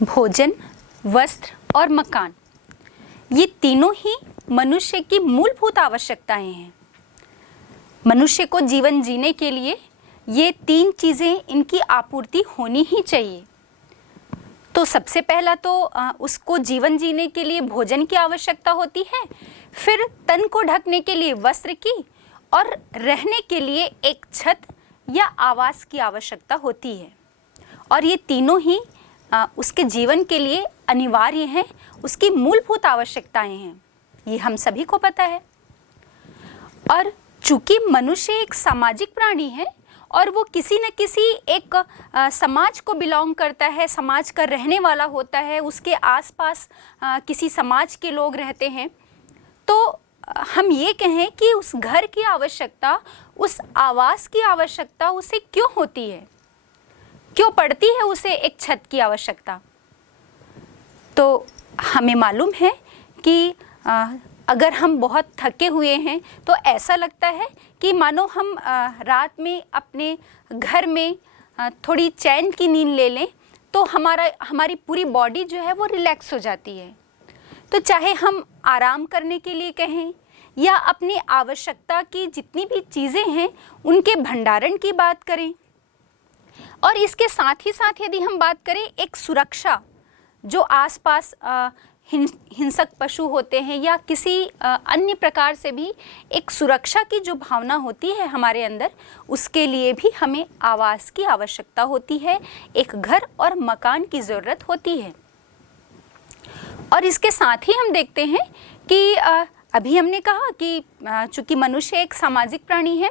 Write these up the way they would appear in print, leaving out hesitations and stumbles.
भोजन, वस्त्र और मकान, ये तीनों ही मनुष्य की मूलभूत आवश्यकताएं हैं। मनुष्य को जीवन जीने के लिए ये तीन चीज़ें, इनकी आपूर्ति होनी ही चाहिए। तो सबसे पहला तो उसको जीवन जीने के लिए भोजन की आवश्यकता होती है, फिर तन को ढकने के लिए वस्त्र की, और रहने के लिए एक छत या आवास की आवश्यकता होती है। और ये तीनों ही उसके जीवन के लिए अनिवार्य हैं, उसकी मूलभूत आवश्यकताएं हैं, ये हम सभी को पता है। और चूंकि मनुष्य एक सामाजिक प्राणी है और वो किसी न किसी एक समाज को बिलोंग करता है, समाज का रहने वाला होता है, उसके आसपास किसी समाज के लोग रहते हैं, तो हम ये कहें कि उस घर की आवश्यकता, उस आवास की आवश्यकता उसे क्यों होती है, क्यों पड़ती है उसे एक छत की आवश्यकता। तो हमें मालूम है कि अगर हम बहुत थके हुए हैं तो ऐसा लगता है कि मानो हम रात में अपने घर में थोड़ी चैन की नींद ले लें तो हमारी पूरी बॉडी जो है वो रिलैक्स हो जाती है। तो चाहे हम आराम करने के लिए कहें या अपनी आवश्यकता की जितनी भी चीज़ें हैं उनके भंडारण की बात करें, और इसके साथ ही साथ यदि हम बात करें एक सुरक्षा, जो आसपास हिंसक पशु होते हैं या किसी अन्य प्रकार से भी एक सुरक्षा की जो भावना होती है हमारे अंदर, उसके लिए भी हमें आवास की आवश्यकता होती है, एक घर और मकान की ज़रूरत होती है। और इसके साथ ही हम देखते हैं कि अभी हमने कहा कि चूँकि मनुष्य एक सामाजिक प्राणी है,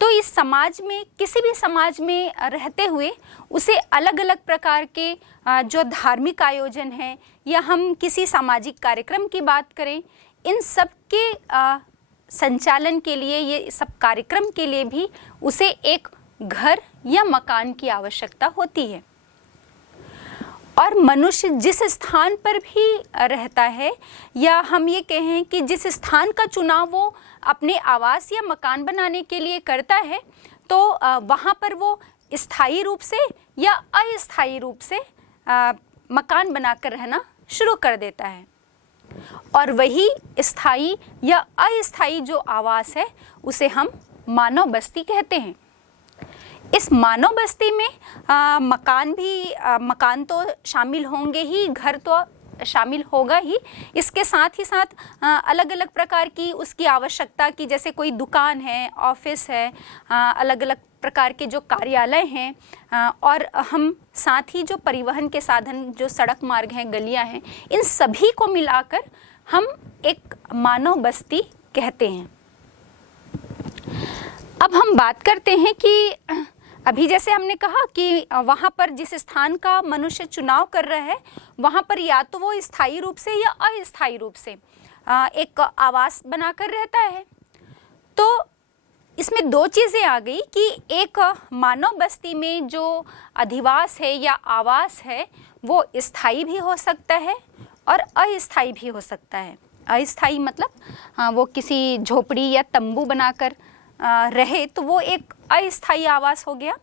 तो इस समाज में, किसी भी समाज में रहते हुए उसे अलग अलग प्रकार के जो धार्मिक आयोजन हैं या हम किसी सामाजिक कार्यक्रम की बात करें, इन सब के संचालन के लिए, ये सब कार्यक्रम के लिए भी उसे एक घर या मकान की आवश्यकता होती है। और मनुष्य जिस स्थान पर भी रहता है, या हम ये कहें कि जिस स्थान का चुनाव वो अपने आवास या मकान बनाने के लिए करता है, तो वहाँ पर वो स्थायी रूप से या अस्थायी रूप से मकान बनाकर रहना शुरू कर देता है। और वही स्थायी या अस्थायी जो आवास है उसे हम मानव बस्ती कहते हैं। इस मानव बस्ती में मकान तो शामिल होंगे ही, घर तो शामिल होगा ही, इसके साथ ही साथ अलग अलग प्रकार की उसकी आवश्यकता की, जैसे कोई दुकान है, ऑफिस है, अलग अलग प्रकार के जो कार्यालय हैं, और हम साथ ही जो परिवहन के साधन, जो सड़क मार्ग हैं, गलियां हैं, इन सभी को मिलाकर हम एक मानव बस्ती कहते हैं। अब हम बात करते हैं कि अभी जैसे हमने कहा कि वहाँ पर जिस स्थान का मनुष्य चुनाव कर रहा है, वहाँ पर या तो वो स्थायी रूप से या अस्थायी रूप से एक आवास बनाकर रहता है। तो इसमें दो चीज़ें आ गई कि एक मानव बस्ती में जो अधिवास है या आवास है वो स्थायी भी हो सकता है और अस्थायी भी हो सकता है। अस्थायी मतलब वो किसी झोपड़ी या तंबू बनाकर रहे तो वो एक अस्थायी आवास हो गया।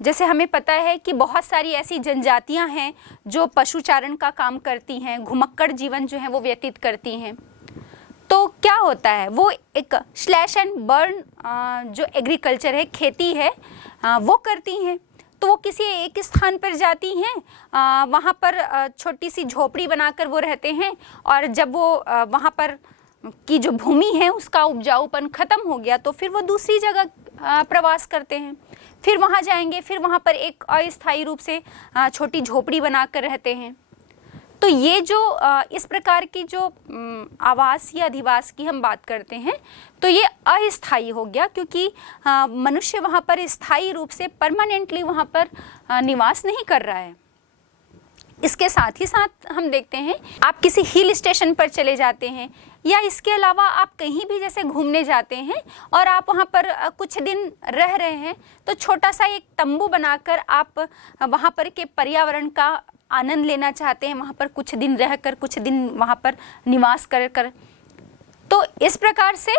जैसे हमें पता है कि बहुत सारी ऐसी जनजातियां हैं जो पशुचारण का काम करती हैं, घुमक्कड़ जीवन जो है वो व्यतीत करती हैं। तो क्या होता है, वो एक स्लैश एंड बर्न जो एग्रीकल्चर है, खेती है, वो करती हैं। तो वो किसी एक स्थान पर जाती हैं, वहाँ पर छोटी सी झोपड़ी बनाकर वो रहते हैं, और जब वो वहाँ पर की जो भूमि है उसका उपजाऊपन खत्म हो गया तो फिर वो दूसरी जगह प्रवास करते हैं, फिर वहाँ जाएंगे, फिर वहाँ पर एक अस्थायी रूप से छोटी झोपड़ी बनाकर रहते हैं। तो ये जो इस प्रकार की जो आवास या अधिवास की हम बात करते हैं, तो ये अस्थायी हो गया, क्योंकि मनुष्य वहाँ पर स्थायी रूप से परमानेंटली वहाँ पर निवास नहीं कर रहा है। इसके साथ ही साथ हम देखते हैं, आप किसी हिल स्टेशन पर चले जाते हैं या इसके अलावा आप कहीं भी जैसे घूमने जाते हैं और आप वहाँ पर कुछ दिन रह रहे हैं, तो छोटा सा एक तंबू बनाकर आप वहाँ पर के पर्यावरण का आनंद लेना चाहते हैं, वहाँ पर कुछ दिन रहकर, कुछ दिन वहाँ पर निवास कर। तो इस प्रकार से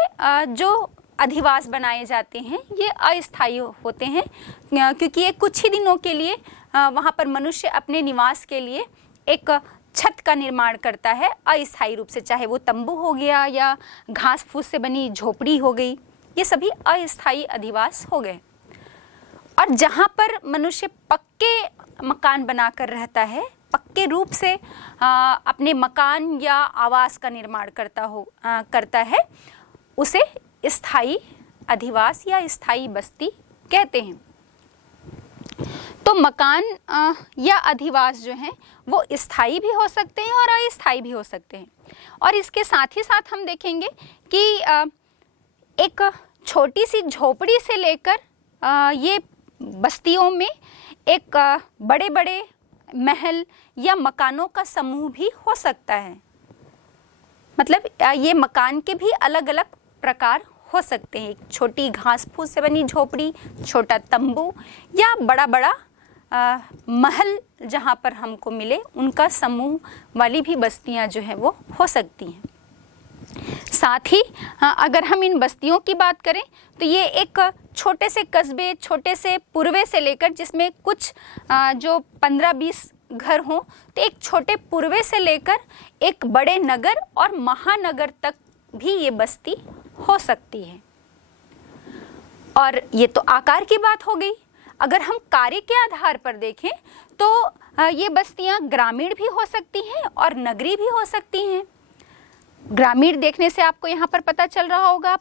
जो अधिवास बनाए जाते हैं ये अस्थायी होते हैं, क्योंकि ये कुछ ही दिनों के लिए वहाँ पर मनुष्य अपने निवास के लिए एक छत का निर्माण करता है अस्थायी रूप से, चाहे वो तंबू हो गया या घास फूस से बनी झोपड़ी हो गई, ये सभी अस्थायी अधिवास हो गए। और जहाँ पर मनुष्य पक्के मकान बनाकर रहता है, पक्के रूप से अपने मकान या आवास का निर्माण करता है, उसे स्थायी अधिवास या स्थायी बस्ती कहते हैं। तो मकान या अधिवास जो हैं वो स्थायी भी हो सकते हैं और अस्थायी भी हो सकते हैं। और इसके साथ ही साथ हम देखेंगे कि एक छोटी सी झोपड़ी से लेकर ये बस्तियों में एक बड़े बड़े महल या मकानों का समूह भी हो सकता है। मतलब ये मकान के भी अलग अलग प्रकार हो सकते हैं, एक छोटी घास फूस से बनी झोपड़ी, छोटा तंबू या बड़ा बड़ा महल जहाँ पर हमको मिले उनका समूह वाली भी बस्तियाँ जो है वो हो सकती हैं। साथ ही अगर हम इन बस्तियों की बात करें तो ये एक छोटे से कस्बे, छोटे से पुरवे से लेकर, जिसमें कुछ जो 15-20 घर हों, तो एक छोटे पुरवे से लेकर एक बड़े नगर और महानगर तक भी ये बस्ती हो सकती है। और ये तो आकार की बात हो गई। अगर हम कार्य के आधार पर देखें तो ये बस्तियां ग्रामीण भी हो सकती हैं और नगरीय भी हो सकती हैं। ग्रामीण देखने से आपको यहाँ पर पता चल रहा होगा,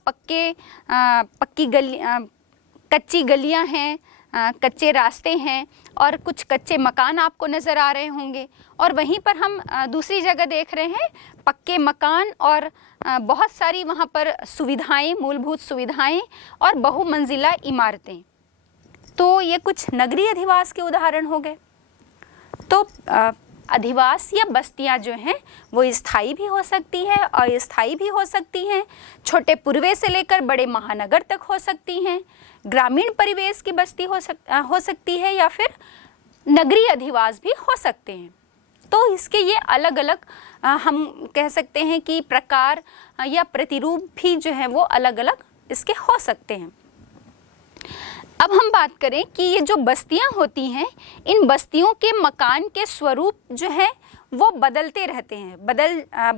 कच्ची गलियाँ हैं, कच्चे रास्ते हैं और कुछ कच्चे मकान आपको नज़र आ रहे होंगे। और वहीं पर हम दूसरी जगह देख रहे हैं पक्के मकान और बहुत सारी वहाँ पर सुविधाएं, मूलभूत सुविधाएं और बहुमंजिला इमारतें। तो ये कुछ नगरीय अधिवास के उदाहरण हो गए। तो अधिवास या बस्तियां जो हैं वो स्थायी भी हो सकती है, अस्थायी भी हो सकती हैं, छोटे पुरवे से लेकर बड़े महानगर तक हो सकती हैं, ग्रामीण परिवेश की बस्ती हो सकती है या फिर नगरीय अधिवास भी हो सकते हैं। तो इसके ये अलग अलग हम कह सकते हैं कि प्रकार या प्रतिरूप भी जो है वो अलग अलग इसके हो सकते हैं। अब हम बात करें कि ये जो बस्तियां होती हैं, इन बस्तियों के मकान के स्वरूप जो है वो बदलते रहते हैं,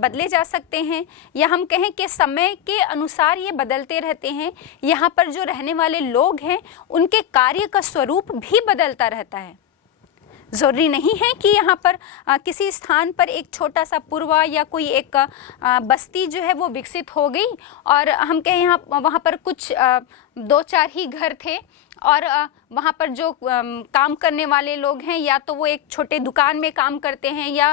बदले जा सकते हैं, या हम कहें कि समय के अनुसार ये बदलते रहते हैं। यहाँ पर जो रहने वाले लोग हैं उनके कार्य का स्वरूप भी बदलता रहता है। ज़रूरी नहीं है कि यहाँ पर किसी स्थान पर एक छोटा सा पुरवा या कोई एक बस्ती जो है वो विकसित हो गई और हम कहें वहाँ पर कुछ 2-4 ही घर थे और वहाँ पर जो काम करने वाले लोग हैं या तो वो एक छोटे दुकान में काम करते हैं या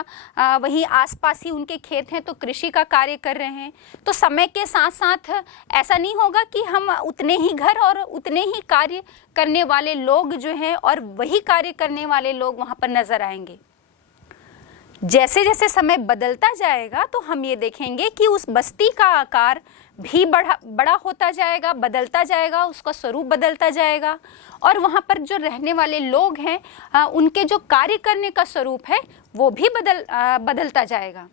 वहीं आसपास ही उनके खेत हैं तो कृषि का कार्य कर रहे हैं। तो समय के साथ साथ ऐसा नहीं होगा कि हम उतने ही घर और उतने ही कार्य करने वाले लोग जो हैं और वही कार्य करने वाले लोग वहाँ पर नज़र आएंगे। जैसे जैसे समय बदलता जाएगा तो हम ये देखेंगे कि उस बस्ती का आकार भी बड़ा होता जाएगा, बदलता जाएगा, उसका स्वरूप बदलता जाएगा और वहाँ पर जो रहने वाले लोग हैं उनके जो कार्य करने का स्वरूप है वो भी बदलता जाएगा।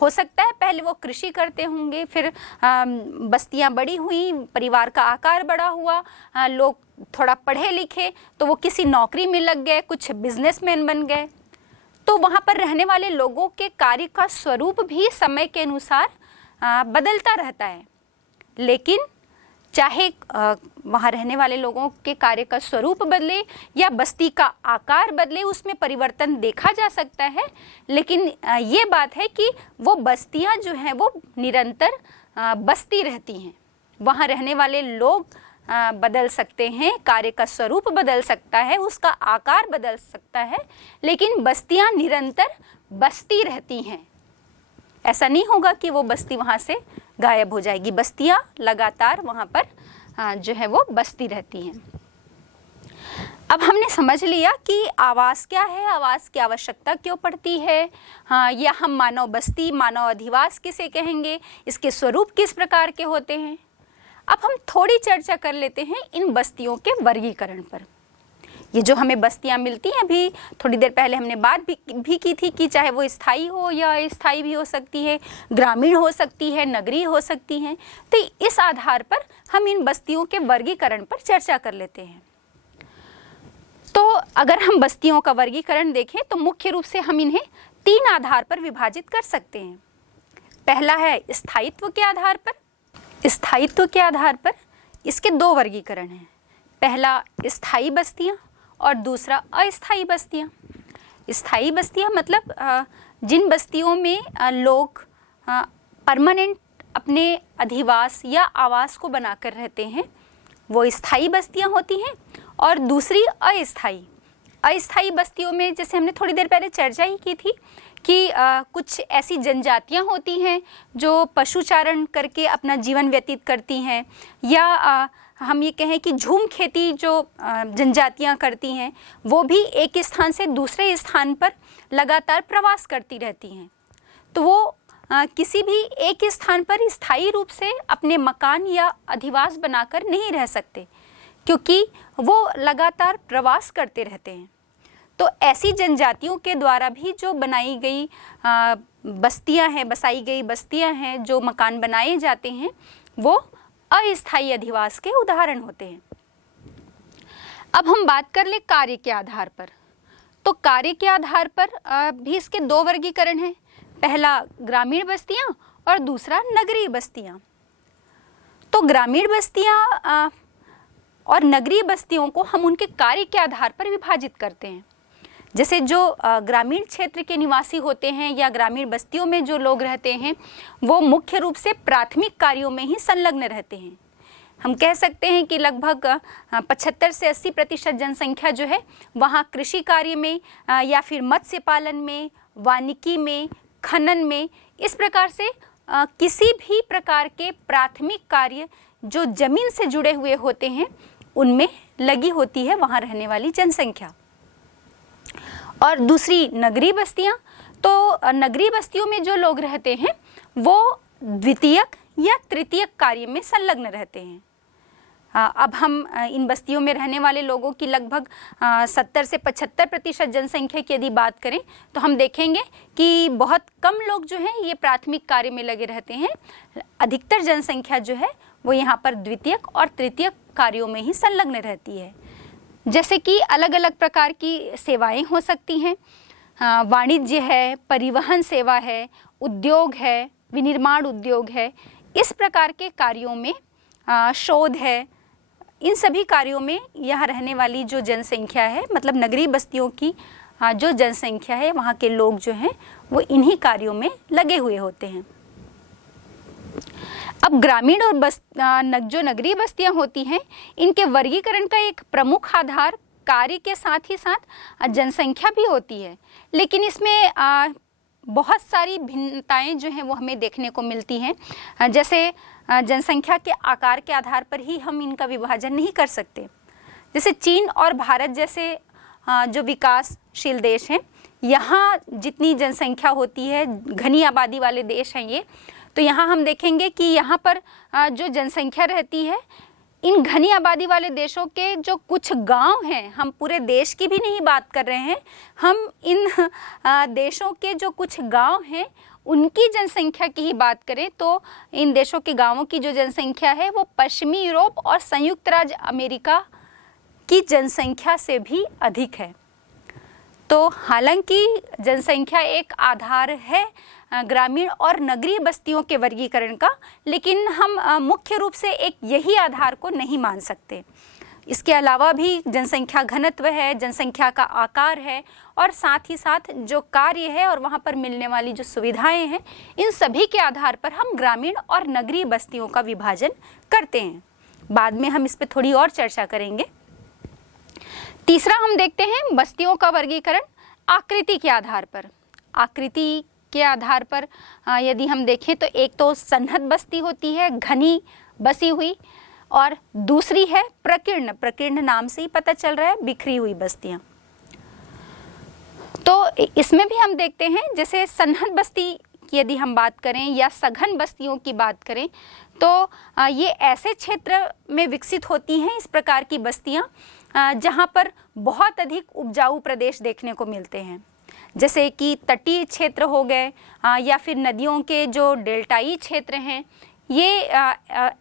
हो सकता है पहले वो कृषि करते होंगे, फिर बस्तियाँ बड़ी हुई, परिवार का आकार बड़ा हुआ, लोग थोड़ा पढ़े लिखे तो वो किसी नौकरी में लग गए, कुछ बिजनेसमैन बन गए। तो वहाँ पर रहने वाले लोगों के कार्य का स्वरूप भी समय के अनुसार बदलता रहता है। लेकिन चाहे वहाँ रहने वाले लोगों के कार्य का स्वरूप बदले या बस्ती का आकार बदले, उसमें परिवर्तन देखा जा सकता है। लेकिन ये बात है कि वो बस्तियाँ जो हैं वो निरंतर बसती रहती हैं। वहाँ रहने वाले लोग बदल सकते हैं, कार्य का स्वरूप बदल सकता है, उसका आकार बदल सकता है, लेकिन बस्तियाँ निरंतर बसती रहती हैं। ऐसा नहीं होगा कि वो बस्ती वहाँ से गायब हो जाएगी। बस्तियाँ लगातार वहाँ पर जो है वो बसती रहती हैं। अब हमने समझ लिया कि आवास क्या है, आवास की आवश्यकता क्यों पड़ती है, या हम मानव बस्ती, मानव अधिवास किसे कहेंगे, इसके स्वरूप किस प्रकार के होते हैं। अब हम थोड़ी चर्चा कर लेते हैं इन बस्तियों के वर्गीकरण पर, ये जो हमें बस्तियां मिलती हैं, अभी थोड़ी देर पहले हमने बात भी की थी कि चाहे वो स्थायी हो या अस्थायी भी हो सकती है, ग्रामीण हो सकती है, नगरीय हो सकती हैं। तो इस आधार पर हम इन बस्तियों के वर्गीकरण पर चर्चा कर लेते हैं। तो अगर हम बस्तियों का वर्गीकरण देखें तो मुख्य रूप से हम इन्हें 3 आधार पर विभाजित कर सकते हैं। पहला है स्थायित्व के आधार पर। स्थायित्व के आधार पर इसके 2 वर्गीकरण हैं। पहला स्थायी बस्तियां और दूसरा अस्थायी बस्तियां। स्थायी बस्तियां मतलब जिन बस्तियों में लोग परमानेंट अपने अधिवास या आवास को बनाकर रहते हैं, वो स्थायी बस्तियां होती हैं। और दूसरी अस्थायी। अस्थायी बस्तियों में जैसे हमने थोड़ी देर पहले चर्चा ही की थी कि कुछ ऐसी जनजातियां होती हैं जो पशुचारण करके अपना जीवन व्यतीत करती हैं, या हम ये कहें कि झूम खेती जो जनजातियां करती हैं, वो भी एक स्थान से दूसरे स्थान पर लगातार प्रवास करती रहती हैं। तो वो किसी भी एक स्थान पर स्थायी रूप से अपने मकान या अधिवास बनाकर नहीं रह सकते, क्योंकि वो लगातार प्रवास करते रहते हैं। तो ऐसी जनजातियों के द्वारा भी जो बनाई गई बस्तियां हैं, बसाई गई बस्तियां हैं, जो मकान बनाए जाते हैं, वो अस्थायी अधिवास के उदाहरण होते हैं। अब हम बात कर ले कार्य के आधार पर। तो कार्य के आधार पर भी इसके 2 वर्गीकरण हैं। पहला ग्रामीण बस्तियां और दूसरा नगरीय बस्तियां। तो ग्रामीण बस्तियां और नगरीय बस्तियों को हम उनके कार्य के आधार पर विभाजित करते हैं। जैसे जो ग्रामीण क्षेत्र के निवासी होते हैं या ग्रामीण बस्तियों में जो लोग रहते हैं, वो मुख्य रूप से प्राथमिक कार्यों में ही संलग्न रहते हैं। हम कह सकते हैं कि लगभग 75 से 80% जनसंख्या जो है वहाँ कृषि कार्य में या फिर मत्स्य पालन में, वानिकी में, खनन में, इस प्रकार से किसी भी प्रकार के प्राथमिक कार्य जो जमीन से जुड़े हुए होते हैं उनमें लगी होती है वहाँ रहने वाली जनसंख्या। और दूसरी नगरीय बस्तियां। तो नगरीय बस्तियों में जो लोग रहते हैं वो द्वितीयक या तृतीयक कार्य में संलग्न रहते हैं। अब हम इन बस्तियों में रहने वाले लोगों की लगभग 70 से 75% जनसंख्या की यदि बात करें तो हम देखेंगे कि बहुत कम लोग जो हैं ये प्राथमिक कार्य में लगे रहते हैं। अधिकतर जनसंख्या जो है वो यहाँ पर द्वितीयक और तृतीयक कार्यों में ही संलग्न रहती है। जैसे कि अलग अलग प्रकार की सेवाएं हो सकती हैं। वाणिज्य है, परिवहन सेवा है, उद्योग है, विनिर्माण उद्योग है, इस प्रकार के कार्यों में शोध है, इन सभी कार्यों में यहाँ रहने वाली जो जनसंख्या है, मतलब नगरीय बस्तियों की जो जनसंख्या है, वहाँ के लोग जो हैं वो इन्हीं कार्यों में लगे हुए होते हैं। अब ग्रामीण और जो नगरीय बस्तियां होती हैं, इनके वर्गीकरण का एक प्रमुख आधार कार्य के साथ ही साथ जनसंख्या भी होती है, लेकिन इसमें बहुत सारी भिन्नताएं जो हैं वो हमें देखने को मिलती हैं। जैसे जनसंख्या के आकार के आधार पर ही हम इनका विभाजन नहीं कर सकते। जैसे चीन और भारत जैसे जो विकासशील देश हैं, यहाँ जितनी जनसंख्या होती है, घनी आबादी वाले देश हैं ये, तो यहाँ हम देखेंगे कि यहाँ पर जो जनसंख्या रहती है, इन घनी आबादी वाले देशों के जो कुछ गांव हैं, हम पूरे देश की भी नहीं बात कर रहे हैं, हम इन देशों के जो कुछ गांव हैं उनकी जनसंख्या की ही बात करें तो इन देशों के गांवों की जो जनसंख्या है वो पश्चिमी यूरोप और संयुक्त राज्य अमेरिका की जनसंख्या से भी अधिक है। तो हालांकि जनसंख्या एक आधार है ग्रामीण और नगरीय बस्तियों के वर्गीकरण का, लेकिन हम मुख्य रूप से एक यही आधार को नहीं मान सकते। इसके अलावा भी जनसंख्या घनत्व है, जनसंख्या का आकार है, और साथ ही साथ जो कार्य है और वहाँ पर मिलने वाली जो सुविधाएं हैं, इन सभी के आधार पर हम ग्रामीण और नगरीय बस्तियों का विभाजन करते हैं। बाद में हम इस पर थोड़ी और चर्चा करेंगे। तीसरा हम देखते हैं बस्तियों का वर्गीकरण आकृति के आधार पर। आकृति के आधार पर यदि हम देखें तो एक तो सन्नत बस्ती होती है, घनी बसी हुई, और दूसरी है प्रकीर्ण। प्रकीर्ण नाम से ही पता चल रहा है, बिखरी हुई बस्तियां। तो इसमें भी हम देखते हैं, जैसे सन्नत बस्ती की यदि हम बात करें या सघन बस्तियों की बात करें तो ये ऐसे क्षेत्र में विकसित होती हैं इस प्रकार की बस्तियां जहाँ पर बहुत अधिक उपजाऊ प्रदेश देखने को मिलते हैं, जैसे कि तटीय क्षेत्र हो गए या फिर नदियों के जो डेल्टाई क्षेत्र हैं। ये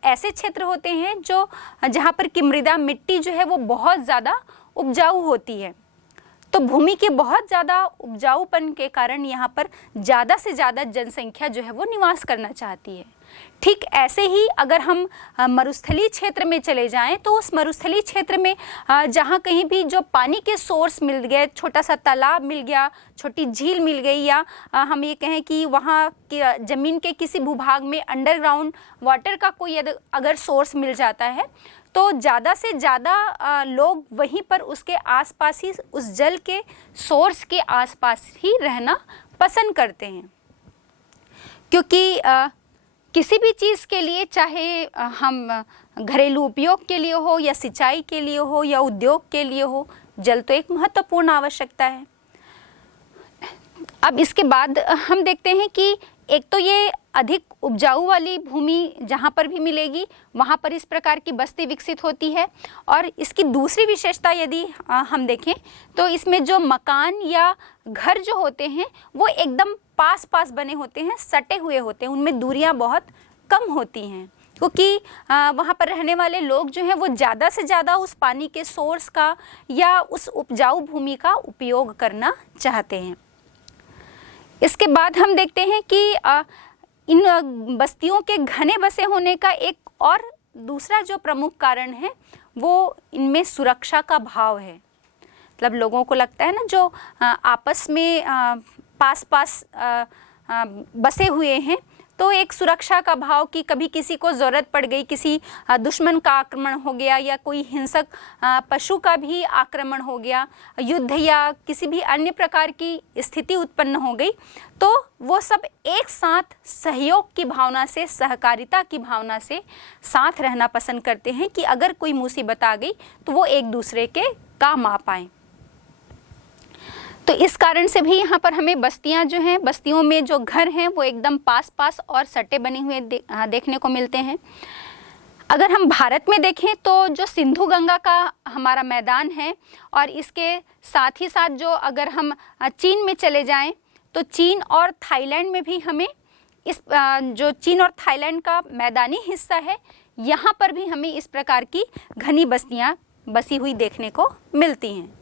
ऐसे क्षेत्र होते हैं जो जहाँ पर की मृदा मिट्टी जो है वो बहुत ज़्यादा उपजाऊ होती है। तो भूमि के बहुत ज़्यादा उपजाऊपन के कारण यहाँ पर ज़्यादा से ज़्यादा जनसंख्या जो है वो निवास करना चाहती है। ठीक ऐसे ही अगर हम मरुस्थलीय क्षेत्र में चले जाएं तो उस मरुस्थलीय क्षेत्र में जहाँ कहीं भी जो पानी के सोर्स मिल गए, छोटा सा तालाब मिल गया, छोटी झील मिल गई, या हम ये कहें कि वहाँ की ज़मीन के किसी भूभाग में अंडरग्राउंड वाटर का कोई अगर सोर्स मिल जाता है तो ज़्यादा से ज़्यादा लोग वहीं पर उसके आसपास ही, उस जल के सोर्स के आसपास ही रहना पसंद करते हैं। क्योंकि किसी भी चीज़ के लिए, चाहे हम घरेलू उपयोग के लिए हो या सिंचाई के लिए हो या उद्योग के लिए हो, जल तो एक महत्वपूर्ण आवश्यकता है। अब इसके बाद हम देखते हैं कि एक तो ये अधिक उपजाऊ वाली भूमि जहाँ पर भी मिलेगी वहाँ पर इस प्रकार की बस्ती विकसित होती है। और इसकी दूसरी विशेषता यदि हम देखें तो इसमें जो मकान या घर जो होते हैं वो एकदम पास पास बने होते हैं, सटे हुए होते हैं, उनमें दूरियाँ बहुत कम होती हैं, क्योंकि वहाँ पर रहने वाले लोग जो हैं वो ज़्यादा से ज़्यादा उस पानी के सोर्स का या उस उपजाऊ भूमि का उपयोग करना चाहते हैं। इसके बाद हम देखते हैं कि इन बस्तियों के घने बसे होने का एक और दूसरा जो प्रमुख कारण है वो इनमें सुरक्षा का भाव है। मतलब लोगों को लगता है ना, जो आपस में पास पास बसे हुए हैं, तो एक सुरक्षा का भाव कि कभी किसी को ज़रूरत पड़ गई, किसी दुश्मन का आक्रमण हो गया या कोई हिंसक पशु का भी आक्रमण हो गया, युद्ध या किसी भी अन्य प्रकार की स्थिति उत्पन्न हो गई, तो वो सब एक साथ सहयोग की भावना से, सहकारिता की भावना से साथ रहना पसंद करते हैं कि अगर कोई मुसीबत आ गई तो वो एक दूसरे के काम आ पाएँ। तो इस कारण से भी यहाँ पर हमें बस्तियाँ जो हैं, बस्तियों में जो घर हैं वो एकदम पास पास और सटे बने हुए देखने को मिलते हैं। अगर हम भारत में देखें तो जो सिंधु गंगा का हमारा मैदान है, और इसके साथ ही साथ जो अगर हम चीन में चले जाएं तो चीन और थाईलैंड में भी हमें इस जो चीन और थाईलैंड का मैदानी हिस्सा है, यहाँ पर भी हमें इस प्रकार की घनी बस्तियाँ बसी हुई देखने को मिलती हैं।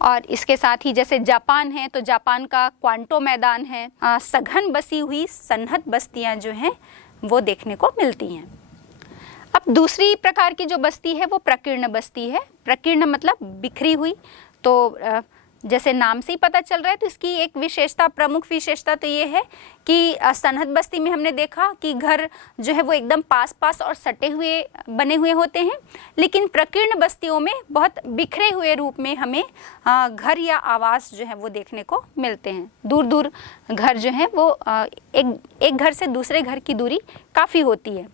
और इसके साथ ही जैसे जापान है तो जापान का क्वांटो मैदान है, सघन बसी हुई सन्नत बस्तियां जो हैं वो देखने को मिलती हैं। अब दूसरी प्रकार की जो बस्ती है वो प्रकीर्ण बस्ती है। प्रकीर्ण मतलब बिखरी हुई। तो जैसे नाम से ही पता चल रहा है, तो इसकी एक विशेषता, प्रमुख विशेषता तो ये है कि सन्नत बस्ती में हमने देखा कि घर जो है वो एकदम पास पास और सटे हुए बने हुए होते हैं, लेकिन प्रकीर्ण बस्तियों में बहुत बिखरे हुए रूप में हमें घर या आवास जो है वो देखने को मिलते हैं। दूर दूर घर जो हैं वो एक घर से दूसरे घर की दूरी काफ़ी होती है।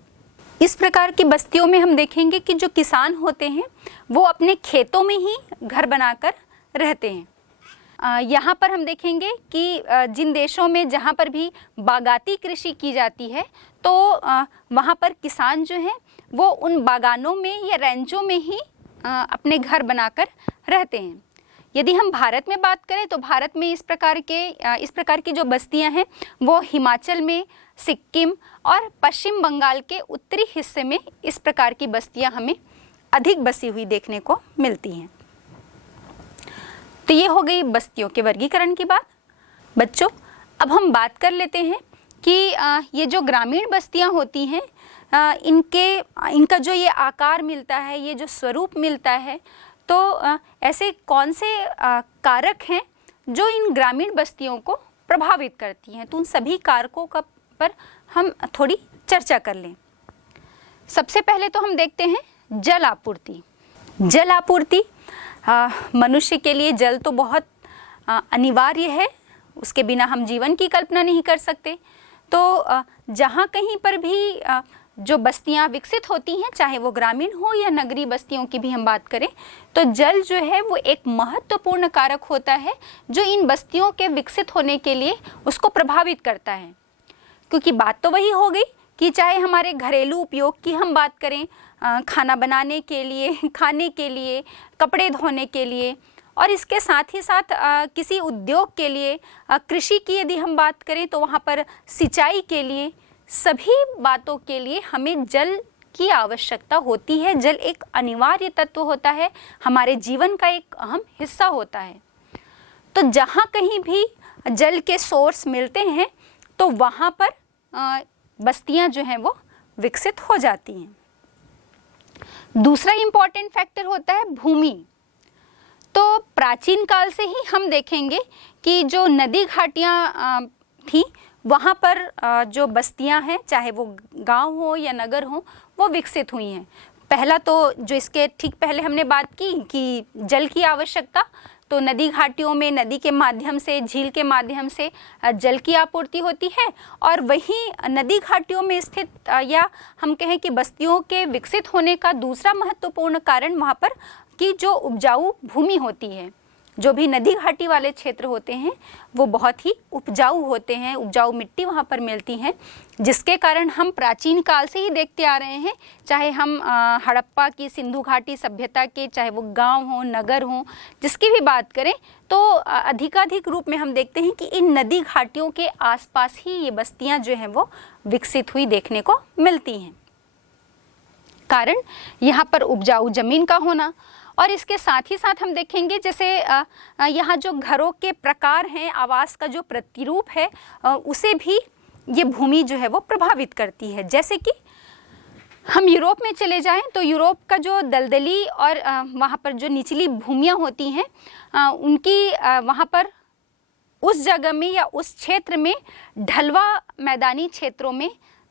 इस प्रकार की बस्तियों में हम देखेंगे कि जो किसान होते हैं वो अपने खेतों में ही घर बनाकर रहते हैं। यहाँ पर हम देखेंगे कि जिन देशों में जहाँ पर भी बागाती कृषि की जाती है तो वहाँ पर किसान जो हैं वो उन बागानों में या रेंजों में ही अपने घर बनाकर रहते हैं। यदि हम भारत में बात करें तो भारत में इस प्रकार की जो बस्तियाँ हैं वो हिमाचल में, सिक्किम और पश्चिम बंगाल के उत्तरी हिस्से में इस प्रकार की बस्तियाँ हमें अधिक बसी हुई देखने को मिलती हैं। तो ये हो गई बस्तियों के वर्गीकरण की बात। बच्चों, अब हम बात कर लेते हैं कि ये जो ग्रामीण बस्तियां होती हैं इनका जो ये आकार मिलता है, ये जो स्वरूप मिलता है, तो ऐसे कौन से कारक हैं जो इन ग्रामीण बस्तियों को प्रभावित करती हैं। तो उन सभी कारकों पर हम थोड़ी चर्चा कर लें। सबसे पहले तो हम देखते हैं जल आपूर्ति। जल आपूर्ति, मनुष्य के लिए जल तो बहुत अनिवार्य है, उसके बिना हम जीवन की कल्पना नहीं कर सकते। तो जहाँ कहीं पर भी जो बस्तियाँ विकसित होती हैं, चाहे वो ग्रामीण हो या नगरीय बस्तियों की भी हम बात करें, तो जल जो है वो एक महत्वपूर्ण कारक होता है जो इन बस्तियों के विकसित होने के लिए उसको प्रभावित करता है। क्योंकि बात तो वही हो गई कि चाहे हमारे घरेलू उपयोग की हम बात करें, खाना बनाने के लिए, खाने के लिए, कपड़े धोने के लिए, और इसके साथ ही साथ किसी उद्योग के लिए, कृषि की यदि हम बात करें तो वहाँ पर सिंचाई के लिए, सभी बातों के लिए हमें जल की आवश्यकता होती है। जल एक अनिवार्य तत्व होता है, हमारे जीवन का एक अहम हिस्सा होता है। तो जहाँ कहीं भी जल के सोर्स मिलते हैं तो वहाँ पर बस्तियाँ जो हैं वो विकसित हो जाती हैं। दूसरा इम्पॉर्टेंट फैक्टर होता है भूमि। तो प्राचीन काल से ही हम देखेंगे कि जो नदी घाटियाँ थी वहाँ पर जो बस्तियाँ हैं, चाहे वो गांव हो या नगर हो, वो विकसित हुई हैं। पहला तो जो इसके ठीक पहले हमने बात की कि जल की आवश्यकता, तो नदी घाटियों में नदी के माध्यम से, झील के माध्यम से जल की आपूर्ति होती है। और वहीं नदी घाटियों में स्थित या हम कहें कि बस्तियों के विकसित होने का दूसरा महत्वपूर्ण कारण वहाँ पर कि जो उपजाऊ भूमि होती है, जो भी नदी घाटी वाले क्षेत्र होते हैं वो बहुत ही उपजाऊ होते हैं, उपजाऊ मिट्टी वहाँ पर मिलती हैं, जिसके कारण हम प्राचीन काल से ही देखते आ रहे हैं, चाहे हम हड़प्पा की सिंधु घाटी सभ्यता के, चाहे वो गांव हो, नगर हो, जिसकी भी बात करें, तो अधिकाधिक रूप में हम देखते हैं कि इन नदी घाटियों के आसपास ही ये बस्तियाँ जो हैं वो विकसित हुई देखने को मिलती हैं। कारण यहाँ पर उपजाऊ जमीन का होना, और इसके साथ ही साथ हम देखेंगे जैसे यहाँ जो घरों के प्रकार हैं, आवास का जो प्रतिरूप है, उसे भी ये भूमि जो है वो प्रभावित करती है। जैसे कि हम यूरोप में चले जाएं तो यूरोप का जो दलदली और वहाँ पर जो निचली भूमियाँ होती हैं, उनकी वहाँ पर उस जगह में या उस क्षेत्र में ढलवा मैदानी क्षेत्रों में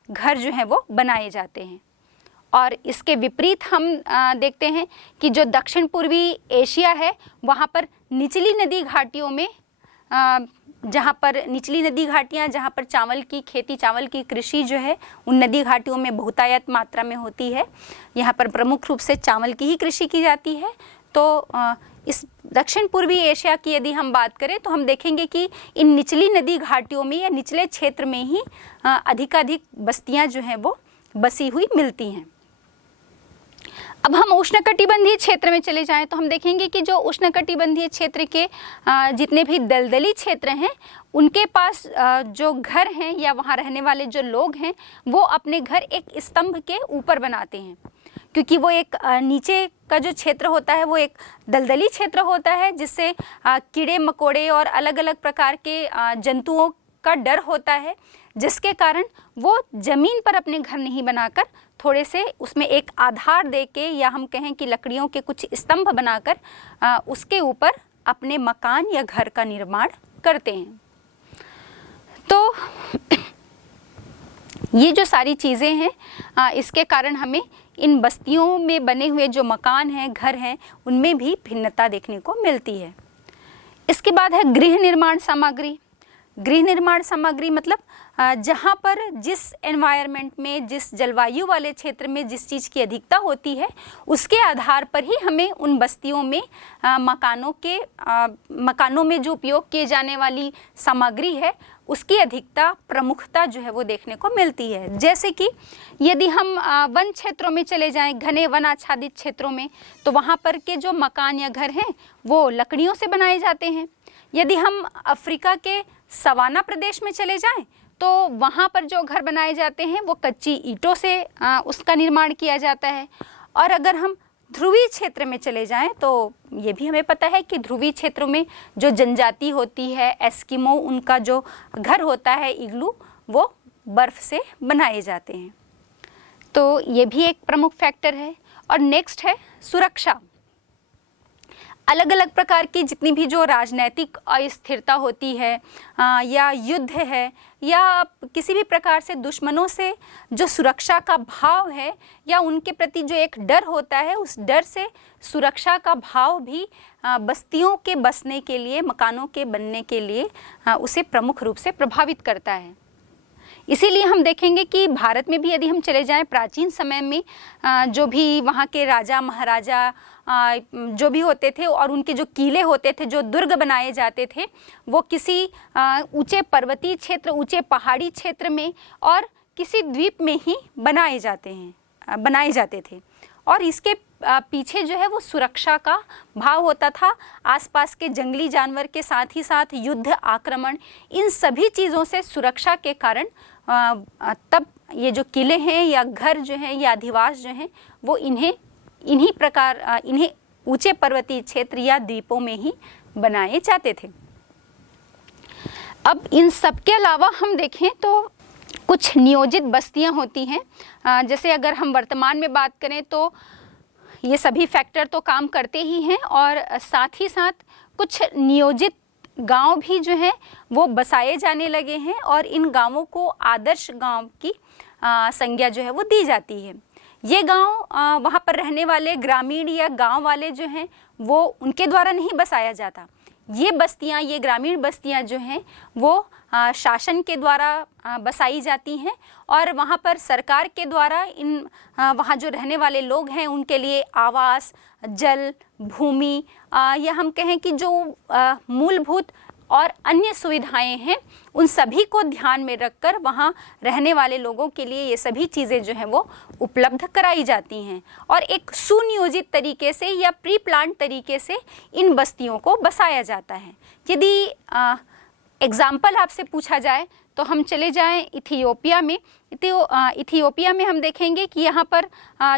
घर जो हैं वो बनाए जाते हैं। और इसके विपरीत हम देखते हैं कि जो दक्षिण पूर्वी एशिया है वहाँ पर निचली नदी घाटियों में, जहाँ पर निचली नदी घाटियाँ, जहाँ पर चावल की खेती, चावल की कृषि जो है उन नदी घाटियों में बहुतायत मात्रा में होती है। यहाँ पर प्रमुख रूप से चावल की ही कृषि की जाती है। तो इस दक्षिण पूर्वी एशिया की यदि हम बात करें तो हम देखेंगे कि इन निचली नदी घाटियों में या निचले क्षेत्र में ही अधिकाधिक बस्तियाँ जो हैं वो बसी हुई मिलती हैं। अब हम उष्णकटिबंधीय क्षेत्र में चले जाएं तो हम देखेंगे कि जो उष्णकटिबंधीय क्षेत्र के जितने भी दलदली क्षेत्र हैं, उनके पास जो घर हैं या वहाँ रहने वाले जो लोग हैं वो अपने घर एक स्तंभ के ऊपर बनाते हैं, क्योंकि वो एक नीचे का जो क्षेत्र होता है वो एक दलदली क्षेत्र होता है, जिससे कीड़े मकोड़े और अलग अलग प्रकार के जंतुओं का डर होता है, जिसके कारण वो ज़मीन पर अपने घर नहीं बनाकर थोड़े से उसमें एक आधार देके, या हम कहें कि लकड़ियों के कुछ स्तंभ बनाकर उसके ऊपर अपने मकान या घर का निर्माण करते हैं। तो ये जो सारी चीज़ें हैं, इसके कारण हमें इन बस्तियों में बने हुए जो मकान हैं, घर हैं, उनमें भी भिन्नता देखने को मिलती है। इसके बाद है गृह निर्माण सामग्री। गृह निर्माण सामग्री मतलब जहाँ पर जिस एनवायरनमेंट में, जिस जलवायु वाले क्षेत्र में जिस चीज़ की अधिकता होती है, उसके आधार पर ही हमें उन बस्तियों में मकानों में जो उपयोग किए जाने वाली सामग्री है उसकी अधिकता, प्रमुखता जो है वो देखने को मिलती है। जैसे कि यदि हम वन क्षेत्रों में चले जाएं, घने वन आच्छादित क्षेत्रों में, तो वहाँ पर के जो मकान या घर हैं वो लकड़ियों से बनाए जाते हैं। यदि हम अफ्रीका के सवाना प्रदेश में चले जाएं तो वहाँ पर जो घर बनाए जाते हैं वो कच्ची ईंटों से उसका निर्माण किया जाता है। और अगर हम ध्रुवीय क्षेत्र में चले जाएं तो ये भी हमें पता है कि ध्रुवीय क्षेत्रों में जो जनजाति होती है, एस्किमो, उनका जो घर होता है इग्लू, वो बर्फ़ से बनाए जाते हैं। तो ये भी एक प्रमुख फैक्टर है। और नेक्स्ट है सुरक्षा। अलग अलग प्रकार की जितनी भी जो राजनैतिक अस्थिरता होती है या युद्ध है या किसी भी प्रकार से दुश्मनों से जो सुरक्षा का भाव है या उनके प्रति जो एक डर होता है, उस डर से सुरक्षा का भाव भी बस्तियों के बसने के लिए, मकानों के बनने के लिए उसे प्रमुख रूप से प्रभावित करता है। इसीलिए हम देखेंगे कि भारत में भी यदि हम चले जाएं प्राचीन समय में जो भी वहाँ के राजा महाराजा जो भी होते थे और उनके जो किले होते थे, जो दुर्ग बनाए जाते थे, वो किसी ऊंचे पर्वतीय क्षेत्र, ऊंचे पहाड़ी क्षेत्र में और किसी द्वीप में ही बनाए जाते थे और इसके पीछे जो है वो सुरक्षा का भाव होता था। आसपास के जंगली जानवर के साथ ही साथ युद्ध, आक्रमण, इन सभी चीज़ों से सुरक्षा के कारण तब ये जो किले हैं या घर जो हैं या अधिवास जो हैं वो इन्हीं ऊंचे पर्वतीय क्षेत्र या द्वीपों में ही बनाए जाते थे। अब इन सब के अलावा हम देखें तो कुछ नियोजित बस्तियां होती हैं। जैसे अगर हम वर्तमान में बात करें तो ये सभी फैक्टर तो काम करते ही हैं और साथ ही साथ कुछ नियोजित गांव भी जो हैं वो बसाए जाने लगे हैं और इन गांवों को आदर्श गांव की संज्ञा जो है वो दी जाती है। ये गांव वहाँ पर रहने वाले ग्रामीण या गांव वाले जो हैं वो उनके द्वारा नहीं बसाया जाता। ये ग्रामीण बस्तियां जो हैं वो शासन के द्वारा बसाई जाती हैं और वहाँ पर सरकार के द्वारा वहाँ जो रहने वाले लोग हैं उनके लिए आवास, जल, भूमि या हम कहें कि जो मूलभूत और अन्य सुविधाएं हैं उन सभी को ध्यान में रखकर वहाँ रहने वाले लोगों के लिए ये सभी चीज़ें जो हैं वो उपलब्ध कराई जाती हैं और एक सुनियोजित तरीके से या प्री प्लान तरीके से इन बस्तियों को बसाया जाता है। यदि एग्जाम्पल आपसे पूछा जाए तो हम चले जाएं इथियोपिया में। इथियोपिया में हम देखेंगे कि यहाँ पर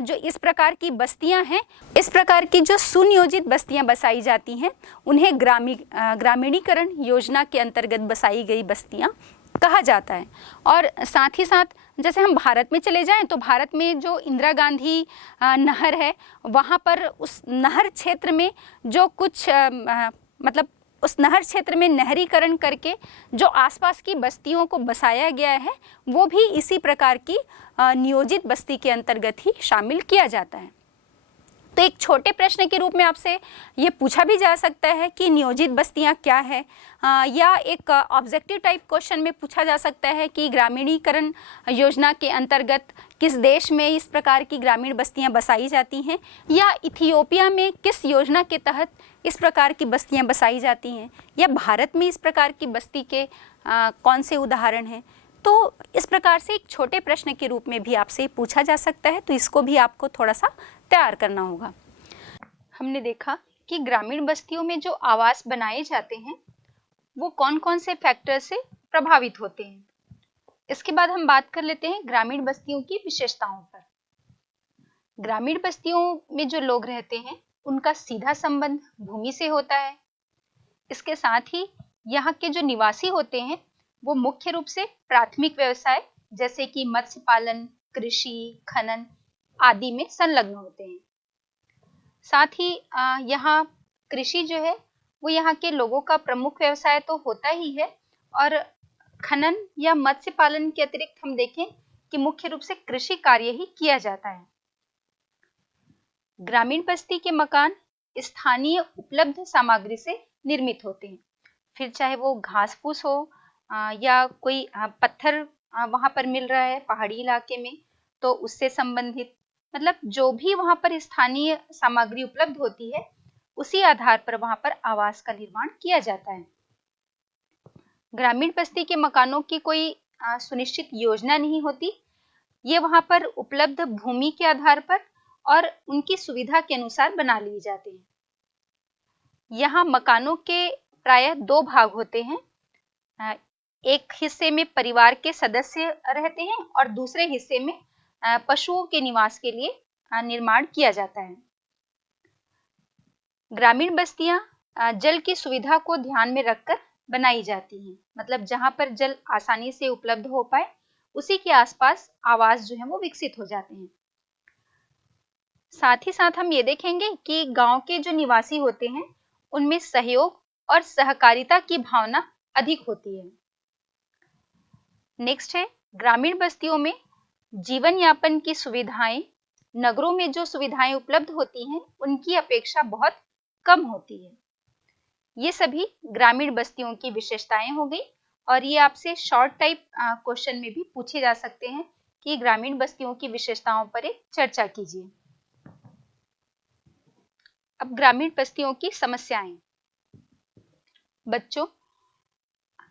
जो इस प्रकार की बस्तियाँ हैं, इस प्रकार की जो सुनियोजित बस्तियाँ बसाई जाती हैं उन्हें ग्रामीणीकरण योजना के अंतर्गत बसाई गई बस्तियाँ कहा जाता है। और साथ ही साथ जैसे हम भारत में चले जाएं तो भारत में जो इंदिरा गांधी नहर है वहाँ पर उस नहर क्षेत्र में जो कुछ मतलब उस नहर क्षेत्र में नहरीकरण करके जो आसपास की बस्तियों को बसाया गया है वो भी इसी प्रकार की नियोजित बस्ती के अंतर्गत ही शामिल किया जाता है। तो एक छोटे प्रश्न के रूप में आपसे ये पूछा भी जा सकता है कि नियोजित बस्तियां क्या है, या एक ऑब्जेक्टिव टाइप क्वेश्चन में पूछा जा सकता है कि ग्रामीणीकरण योजना के अंतर्गत किस देश में इस प्रकार की ग्रामीण बस्तियां बसाई जाती हैं, या इथियोपिया में किस योजना के तहत इस प्रकार की बस्तियां बसाई जाती हैं, या भारत में इस प्रकार की बस्ती के कौन से उदाहरण हैं। तो इस प्रकार से एक छोटे प्रश्न के रूप में भी आपसे पूछा जा सकता है, तो इसको भी आपको थोड़ा सा तैयार करना होगा। हमने देखा कि ग्रामीण बस्तियों में जो आवास बनाए जाते हैं वो कौन कौन से फैक्टर से प्रभावित होते हैं। इसके बाद हम बात कर लेते हैं ग्रामीण बस्तियों की विशेषताओं पर। ग्रामीण बस्तियों में जो लोग रहते हैं उनका सीधा संबंध भूमि से होता है। इसके साथ ही यहाँ के जो निवासी होते हैं वो मुख्य रूप से प्राथमिक व्यवसाय जैसे कि मत्स्य पालन, कृषि, खनन आदि में संलग्न होते हैं। साथ ही यहाँ कृषि जो है वो यहाँ के लोगों का प्रमुख व्यवसाय तो होता ही है, और खनन या मत्स्य पालन के अतिरिक्त हम देखें कि मुख्य रूप से कृषि कार्य ही किया जाता है। ग्रामीण बस्ती के मकान स्थानीय उपलब्ध सामग्री से निर्मित होते हैं, फिर चाहे वो घास फूस हो या कोई पत्थर वहां पर मिल रहा है पहाड़ी इलाके में तो उससे संबंधित, मतलब जो भी वहां पर स्थानीय सामग्री उपलब्ध होती है उसी आधार पर वहां पर आवास का निर्माण किया जाता है। ग्रामीण बस्ती के मकानों की कोई सुनिश्चित योजना नहीं होती, ये वहां पर उपलब्ध भूमि के आधार पर और उनकी सुविधा के अनुसार बना लिए जाते हैं। यहाँ मकानों के प्रायः दो भाग होते हैं, एक हिस्से में परिवार के सदस्य रहते हैं और दूसरे हिस्से में पशुओं के निवास के लिए निर्माण किया जाता है। ग्रामीण बस्तियां जल की सुविधा को ध्यान में रखकर बनाई जाती हैं, मतलब जहां पर जल आसानी से उपलब्ध हो पाए उसी के आसपास आवास जो है वो विकसित हो जाते हैं। साथ ही साथ हम ये देखेंगे कि गांव के जो निवासी होते हैं उनमें सहयोग और सहकारिता की भावना अधिक होती है। नेक्स्ट है ग्रामीण बस्तियों में जीवन यापन की सुविधाएं नगरों में जो सुविधाएं उपलब्ध होती हैं उनकी अपेक्षा बहुत कम होती है। ये सभी ग्रामीण बस्तियों की विशेषताएं हो गई, और ये आपसे शॉर्ट टाइप क्वेश्चन में भी पूछे जा सकते हैं कि ग्रामीण बस्तियों की विशेषताओं पर एक चर्चा कीजिए। अब ग्रामीण बस्तियों की समस्याएं। बच्चों,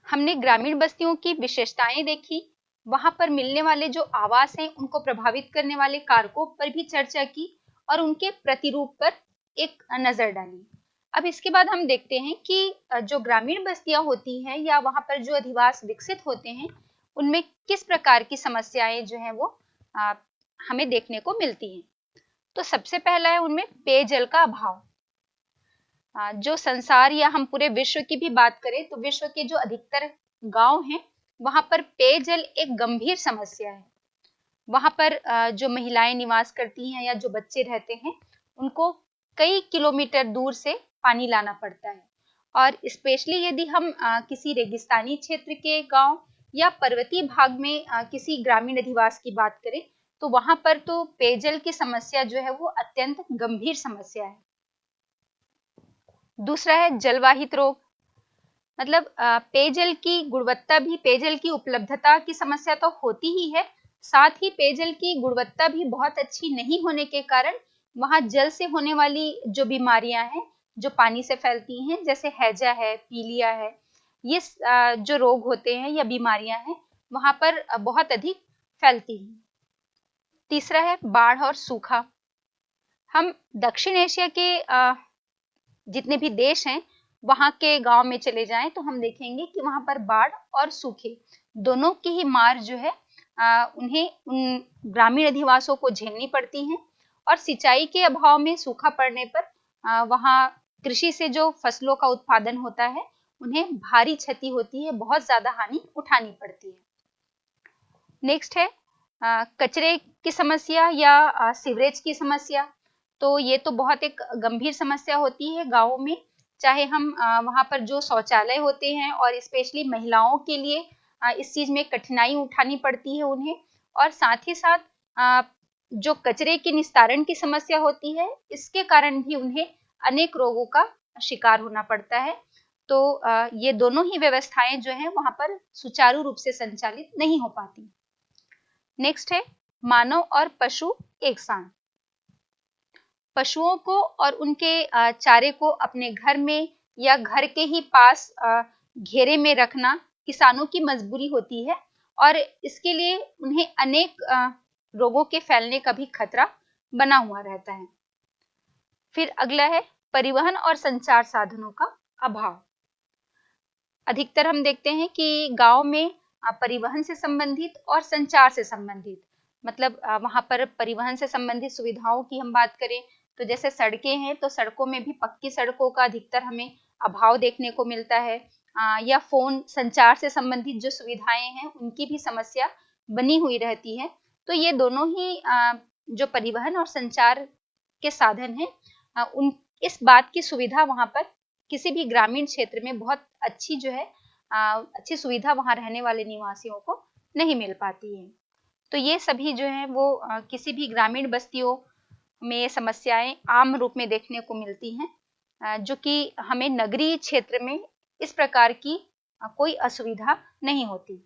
हमने ग्रामीण बस्तियों की विशेषताएं देखी, वहाँ पर मिलने वाले जो आवास हैं उनको प्रभावित करने वाले कारकों पर भी चर्चा की और उनके प्रतिरूप पर एक नज़र डाली। अब इसके बाद हम देखते हैं कि जो ग्रामीण बस्तियां होती हैं या वहाँ पर जो अधिवास विकसित होते हैं उनमें किस प्रकार की समस्याएं जो हैं वो हमें देखने को मिलती हैं। तो सबसे पहला है उनमें पेयजल का अभाव। जो संसार या हम पूरे विश्व की भी बात करें तो विश्व के जो अधिकतर गांव हैं वहां पर पेयजल एक गंभीर समस्या है। वहां पर जो महिलाएं निवास करती हैं या जो बच्चे रहते हैं उनको कई किलोमीटर दूर से पानी लाना पड़ता है। और स्पेशली यदि हम किसी रेगिस्तानी क्षेत्र के गांव या पर्वतीय भाग में किसी ग्रामीण अधिवास की बात करें तो वहां पर तो पेयजल की समस्या जो है वो अत्यंत गंभीर समस्या है। दूसरा है जलवाहित रोग। मतलब पेयजल की गुणवत्ता भी, पेयजल की उपलब्धता की समस्या तो होती ही है, साथ ही पेयजल की गुणवत्ता भी बहुत अच्छी नहीं होने के कारण वहां जल से होने वाली जो बीमारियां हैं जो पानी से फैलती हैं, जैसे हैजा है, पीलिया है, ये जो रोग होते हैं या बीमारियां हैं वहां पर बहुत अधिक फैलती हैं। तीसरा है बाढ़ और सूखा। हम दक्षिण एशिया के जितने भी देश हैं वहां के गांव में चले जाएं तो हम देखेंगे कि वहां पर बाढ़ और सूखे दोनों की ही मार जो है उन्हें उन ग्रामीण अधिवासों को झेलनी पड़ती हैं। और सिंचाई के अभाव में सूखा पड़ने पर वहां कृषि से जो फसलों का उत्पादन होता है उन्हें भारी क्षति होती है, बहुत ज्यादा हानि उठानी पड़ती है। नेक्स्ट है कचरे की समस्या या सीवरेज की समस्या। तो ये तो बहुत एक गंभीर समस्या होती है गाँवों में, चाहे हम वहाँ पर जो शौचालय होते हैं और स्पेशली महिलाओं के लिए इस चीज में कठिनाई उठानी पड़ती है उन्हें। और साथ ही साथ जो कचरे के निस्तारण की समस्या होती है इसके कारण भी उन्हें अनेक रोगों का शिकार होना पड़ता है। तो ये दोनों ही व्यवस्थाएं जो हैं वहाँ पर सुचारू रूप से संचालित नहीं हो पाती। नेक्स्ट है मानव और पशु एक साथ। पशुओं को और उनके चारे को अपने घर में या घर के ही पास घेरे में रखना किसानों की मजबूरी होती है और इसके लिए उन्हें अनेक रोगों के फैलने का भी खतरा बना हुआ रहता है। फिर अगला है परिवहन और संचार साधनों का अभाव। अधिकतर हम देखते हैं कि गांव में परिवहन से संबंधित और संचार से संबंधित, मतलब वहां पर परिवहन से संबंधित सुविधाओं की हम बात करें तो जैसे सड़कें हैं तो सड़कों में भी पक्की सड़कों का अधिकतर हमें अभाव देखने को मिलता है, या फोन संचार से संबंधित जो सुविधाएं हैं उनकी भी समस्या बनी हुई रहती है। तो ये दोनों ही जो परिवहन और संचार के साधन हैं उन इस बात की सुविधा वहां पर किसी भी ग्रामीण क्षेत्र में बहुत अच्छी जो है अच्छी सुविधा वहां रहने वाले निवासियों को नहीं मिल पाती है। तो ये सभी जो है वो किसी भी ग्रामीण बस्तियों में ये समस्याएं आम रूप में देखने को मिलती हैं, जो कि हमें नगरीय क्षेत्र में इस प्रकार की कोई असुविधा नहीं होती।